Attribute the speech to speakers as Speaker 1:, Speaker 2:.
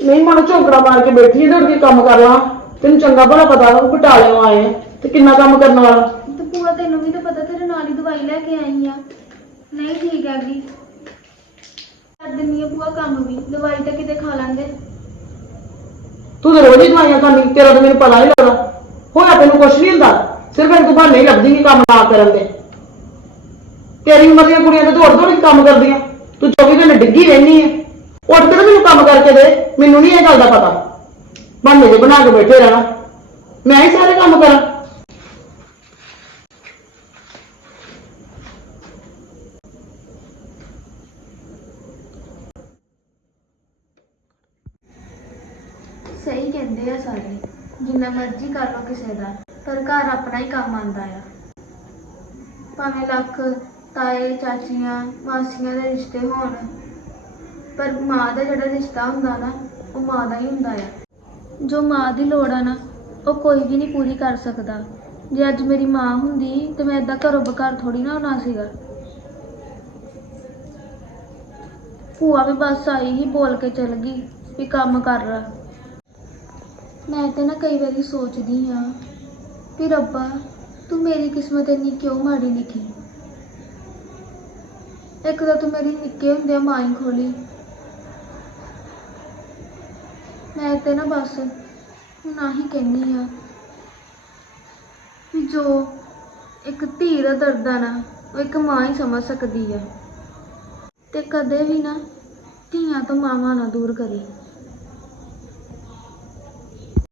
Speaker 1: ਨਹੀਂ ਮਨ ਝੋਂਕੜਾ ਮਾਰ ਕੇ ਬੈਠੀ ਉੱਠ ਕੇ ਕੰਮ ਕਰ ਲਾ? ਤੈਨੂੰ ਚੰਗਾ ਭਲਾ ਪਤਾ ਵਾ ਘਟਾਲਿਓ ਆਏ ਆ ਤੇ ਕਿੰਨਾ ਕੰਮ ਕਰਨ ਵਾਲਾ।
Speaker 2: ਤੇ ਭੂਆ ਤੈਨੂੰ ਵੀ ਤਾਂ ਪਤਾ ਤੇਰੇ ਨਾਲ ਹੀ ਦਵਾਈ ਲੈ ਕੇ ਆਈ ਆ। ਨਹੀਂ ਠੀਕ ਹੈਗੀ। ਕਰ ਦਿੰਨੀ ਆ ਭੂਆ ਕੰਮ ਵੀ ਦਵਾਈ ਤਾਂ ਕਿਤੇ ਖਾ ਲੈਂਦੇ
Speaker 1: ਤੂੰ ਤਾਂ ਰੋਜ਼ ਹੀ ਦਵਾਈਆਂ ਖਾਣੀ ਤੇਰਾ ਤਾਂ ਮੈਨੂੰ ਪਤਾ ਨਹੀਂ ਲੱਗਦਾ। ਹੋਇਆ ਤੈਨੂੰ ਕੁਛ ਨਹੀਂ ਹੁੰਦਾ ਸਿਰਫ ਇੱਕ ਬਹਾਨੇ ਹੀ ਲੱਭਦੀ ਨਹੀਂ ਕੰਮ ਨਾ ਕਰਨ ਦੇ। ਤੇਰੀ ਉਮਰ ਦੀਆਂ ਕੁੜੀਆਂ ਤਾਂ ਦੌੜ ਦੌੜ ਕੇ ਕੰਮ ਕਰਦੀਆਂ। ਤੂੰ 24 ਘੰਟੇ ਡਿੱਗੀ ਰਹਿਨੀ ਹੈ ਉੱਠ ਕੇ ਤਾਂ ਮੈਨੂੰ ਕੰਮ ਕਰਕੇ ਦੇ, ਮੈਨੂੰ ਨਹੀਂ ਇਹ ਗੱਲ ਦਾ ਪਤਾ। ਬਹਾਨੇ ਜੇ ਬਣਾ ਕੇ ਬੈਠੇ ਰਹਿਣਾ। ਮੈਂ ਹੀ ਸਾਰੇ ਕੰਮ ਕਰਾਂ।
Speaker 2: ਸਹੀ ਕਹਿੰਦੇ ਆ ਸਾਰੇ। ਜਿੰਨਾ ਮਰਜ਼ੀ ਕਰ ਲੋ ਕਿਸੇ ਦਾ, ਪਰ ਘਰ ਆਪਣਾ ਹੀ ਕੰਮ ਆਂਦਾ ਆ। ਭਾਵੇਂ ਲੱਖ ਤਾਏ, ਚਾਚੀਆਂ, ਮਾਸੀਆਂ ਦੇ ਰਿਸ਼ਤੇ ਹੋਣ। ਪਰ ਮਾਂ ਦਾ ਜਿਹੜਾ ਰਿਸ਼ਤਾ ਹੁੰਦਾ ਨਾ, ਉਹ ਮਾਂ ਦਾ ਹੀ ਹੁੰਦਾ ਆ। ਜੋ ਮਾਂ ਦੀ ਲੋੜ ਆ ਨਾ, ਉਹ ਕੋਈ ਵੀ ਨਹੀਂ ਪੂਰੀ ਕਰ ਸਕਦਾ। ਜੇ ਅੱਜ ਮੇਰੀ ਮਾਂ ਹੁੰਦੀ, ਤੇ ਮੈਂ ਇਦਾਂ ਘਰੋਂ ਬਘਰ ਥੋੜੀ ਨਾ ਹੋਣਾ ਸੀਗਾ। ਭੂਆ ਵੀ ਬਸ ਆਈ ਹੀ ਬੋਲ ਕੇ ਚਲ ਗਈ ਵੀ ਕੰਮ ਕਰ ਰਾ ਮੈਂ ਤੇ ਨਾ ਕਈ ਵਾਰੀ ਸੋਚਦੀ ਹਾਂ ਵੀ ਰੱਬਾ, ਤੂੰ ਮੇਰੀ ਕਿਸਮਤ ਇੰਨੀ ਕਿਉਂ ਮਾੜੀ ਲਿਖੀ? ਇੱਕ ਤਾਂ ਤੂੰ ਮੇਰੀ ਨਿੱਕੇ ਹੁੰਦਿਆਂ ਮਾਂ ਹੀ ਖੋਲੀ ਮੈਂ ਤੇ ਨਾ ਬਸ ਹੁਣ ਆਹੀ ਕਹਿੰਨੀ ਆ ਵੀ ਜੋ ਇੱਕ ਧੀ ਦਾ ਦਰਦ ਆ ਨਾ, ਉਹ ਇੱਕ ਮਾਂ ਹੀ ਸਮਝ ਸਕਦੀ ਆ। ਤੇ ਕਦੇ ਵੀ ਨਾ ਧੀਆਂ ਤੋਂ ਮਾਵਾਂ ਨਾ ਦੂਰ ਕਰੇ।